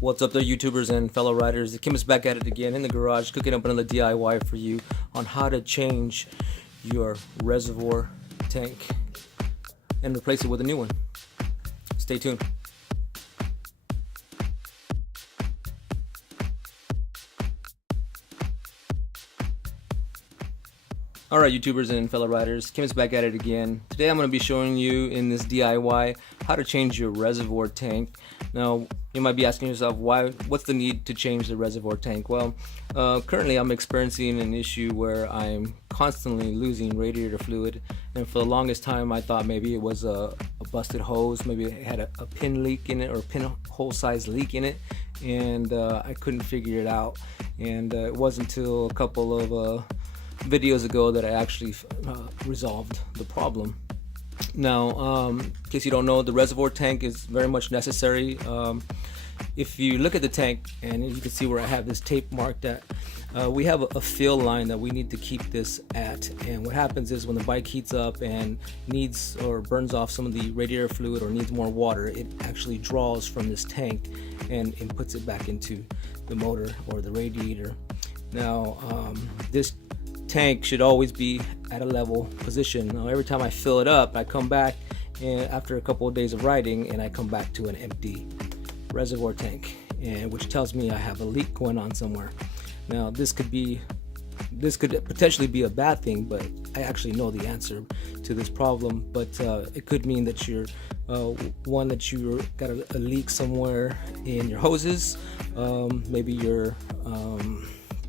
What's up there, YouTubers and fellow riders? Kim is back at it again in the garage, cooking up another DIY for you on how to change your reservoir tank and replace it with a new one. Stay tuned. Alright, YouTubers and fellow riders, Kim is back at it again. Today I'm going to be showing you in this DIY how to change your reservoir tank. Now, you might be asking yourself, what's the need to change the reservoir tank? Well, currently I'm experiencing an issue where I'm constantly losing radiator fluid, and for the longest time I thought maybe it was a busted hose, maybe it had a pin leak in it, or a pinhole size leak in it, and I couldn't figure it out. And it wasn't until a couple of videos ago that I actually resolved the problem. Now, in case you don't know, the reservoir tank is very much necessary. If you look at the tank, and you can see where I have this tape marked at, we have a fill line that we need to keep this at. And what happens is when the bike heats up and needs or burns off some of the radiator fluid or needs more water, it actually draws from this tank and puts it back into the motor or the radiator. Now, this tank should always be at a level position. Now, every time I fill it up, I come back, and after a couple of days of riding, and I come back to an empty reservoir tank, and which tells me I have a leak going on somewhere. Now, this could potentially be a bad thing, but I actually know the answer to this problem. But it could mean that you're that you got a leak somewhere in your hoses. Maybe your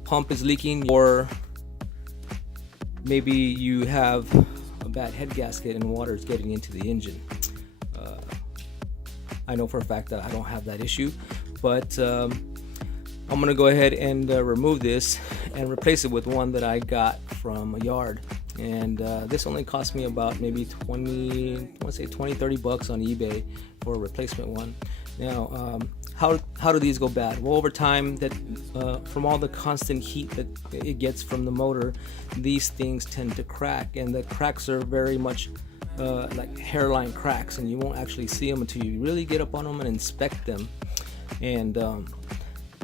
pump is leaking, or maybe you have a bad head gasket and water is getting into the engine. I know for a fact that I don't have that issue, but I'm gonna go ahead and remove this and replace it with one that I got from a yard. And this only cost me about maybe 20-30 bucks on eBay for a replacement one. Now, how do these go bad? Well, over time, that from all the constant heat that it gets from the motor, these things tend to crack, and the cracks are very much like hairline cracks, and you won't actually see them until you really get up on them and inspect them. And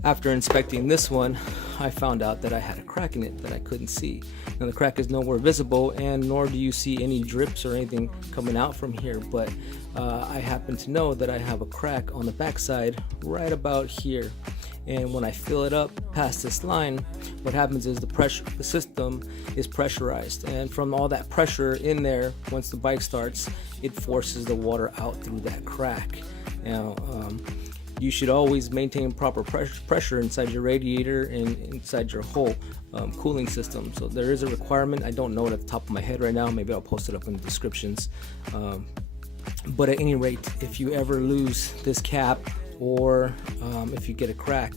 after inspecting this one, I found out that I had a crack in it that I couldn't see. Now, the crack is nowhere visible, and nor do you see any drips or anything coming out from here, but I happen to know that I have a crack on the backside right about here. And when I fill it up past this line, what happens is the system is pressurized, and from all that pressure in there, once the bike starts, it forces the water out through that crack. Now, you should always maintain proper pressure inside your radiator and inside your whole cooling system. So there is a requirement. I don't know it at the top of my head right now. Maybe I'll post it up in the descriptions. But at any rate, if you ever lose this cap, or if you get a crack,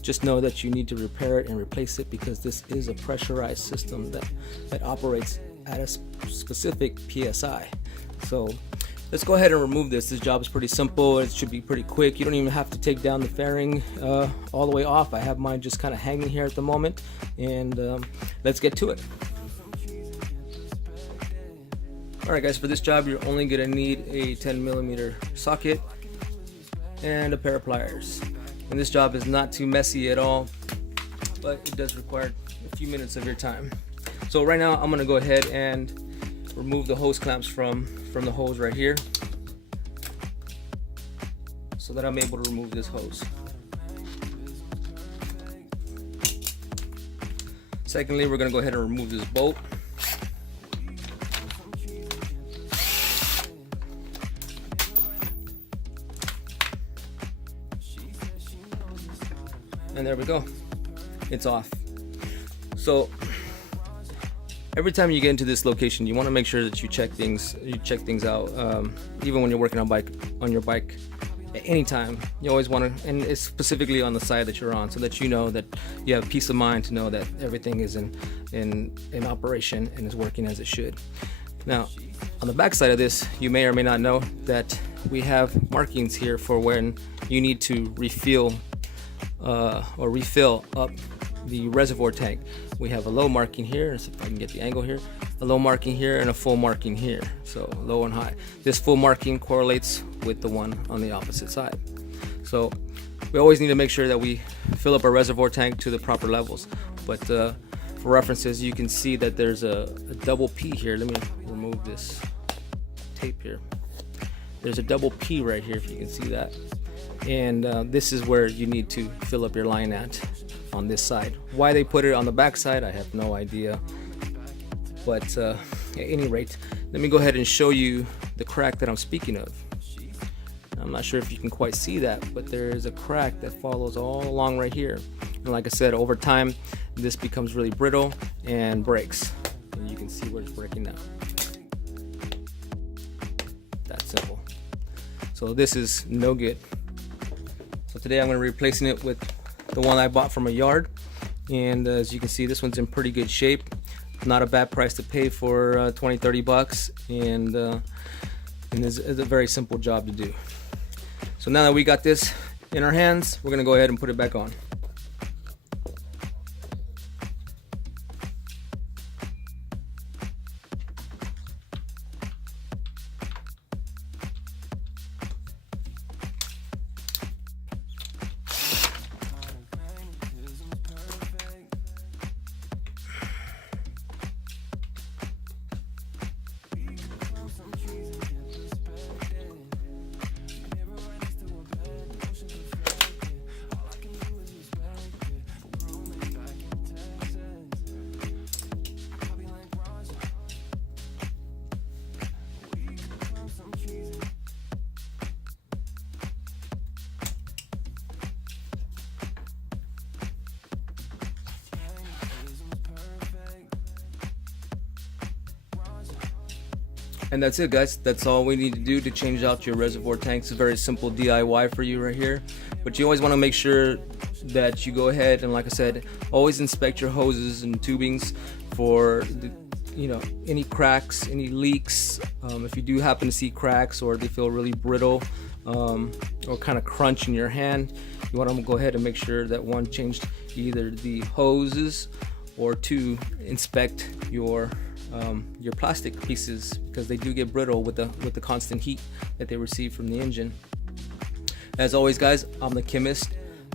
just know that you need to repair it and replace it, because this is a pressurized system that operates at a specific PSI. So let's go ahead and remove this. This job is pretty simple. It should be pretty quick. You don't even have to take down the fairing all the way off. I have mine just kind of hanging here at the moment, and let's get to it. Alright guys, for this job you're only going to need a 10mm socket and a pair of pliers. And this job is not too messy at all, but it does require a few minutes of your time. So right now I'm going to go ahead and remove the hose clamps from the hose right here, so that I'm able to remove this hose. Secondly, we're going to go ahead and remove this bolt. And there we go, it's off. So every time you get into this location, you want to make sure that you check things out. Even when you're working on your bike at any time, you always want to, and it's specifically on the side that you're on, so that you know that you have peace of mind to know that everything is in operation and is working as it should. Now, on the back side of this, you may or may not know that we have markings here for when you need to refill up the reservoir tank. We have a low marking here. Let's see if I can get the angle here. A low marking here and a full marking here. So low and high. This full marking correlates with the one on the opposite side. So we always need to make sure that we fill up our reservoir tank to the proper levels. But for references, you can see that there's a double P here. Let me remove this tape here. There's a double P right here, if you can see that. And this is where you need to fill up your line at, on this side. Why they put it on the back side, I have no idea. But at any rate, let me go ahead and show you the crack that I'm speaking of. I'm not sure if you can quite see that, but there is a crack that follows all along right here. And like I said, over time, this becomes really brittle and breaks. And you can see where it's breaking now. That simple. So this is no good. So today I'm going to be replacing it with the one I bought from a yard. And as you can see, this one's in pretty good shape. Not a bad price to pay for 20-30 bucks. And it's a very simple job to do. So now that we got this in our hands, we're gonna go ahead and put it back on. And that's it, guys. That's all we need to do to change out your reservoir tanks. It's a very simple DIY for you right here. But you always want to make sure that you go ahead and, like I said, always inspect your hoses and tubings for any cracks, any leaks. If you do happen to see cracks or they feel really brittle or kind of crunch in your hand, you want to go ahead and make sure that one, changed either the hoses, or two, inspect your plastic pieces, because they do get brittle with the constant heat that they receive from the engine. As always, guys, I'm the chemist.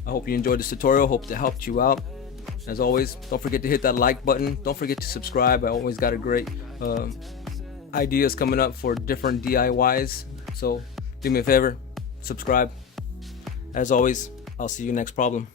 I hope you enjoyed this tutorial. Hope it helped you out. As always, don't forget to hit that like button. Don't forget to subscribe. I always got a great ideas coming up for different DIYs. So do me a favor, subscribe. As always, I'll see you next problem.